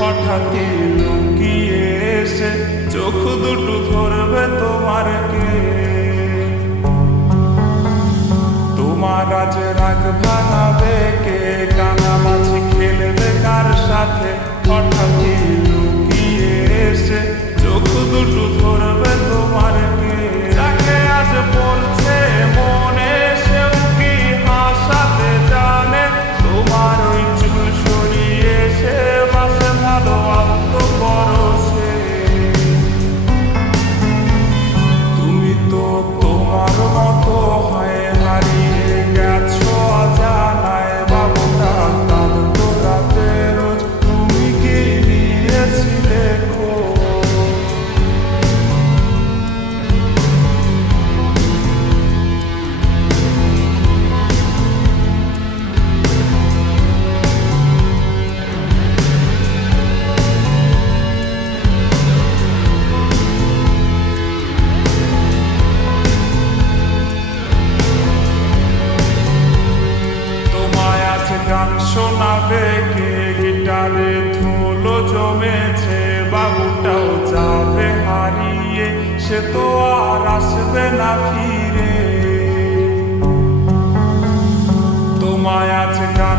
হঠাৎই লুকিয়ে এসে চোখ দুটো ধরবে তোমার কে? তোমার আজ রাগ ভাঙাবে কে? কানামাছি খেলবে কার সাথে? হঠাৎই লুকিয়ে এসে চোখ দুটো ধরবে তোমার কে? যাকে আজ পড়ছে মনে সেও কি হাসাতে জানে? তোমার ওই চুল সরিয়ে সে বাসে ভালো আত্মপরশে। তুমি তো তোমার মতো হয় হারিয়ে গেছো অজানায়। বাবুটা কাঁদতো রাতে রোজ, তুমি কি নিয়েছিলে খোঁজ? গান শোনাবে কে? গিটারে ধুলো জমেছে, বাবুটাও যাবে হারিয়ে, সে তো আর আসবে না ফিরে। তোমায় আজ গান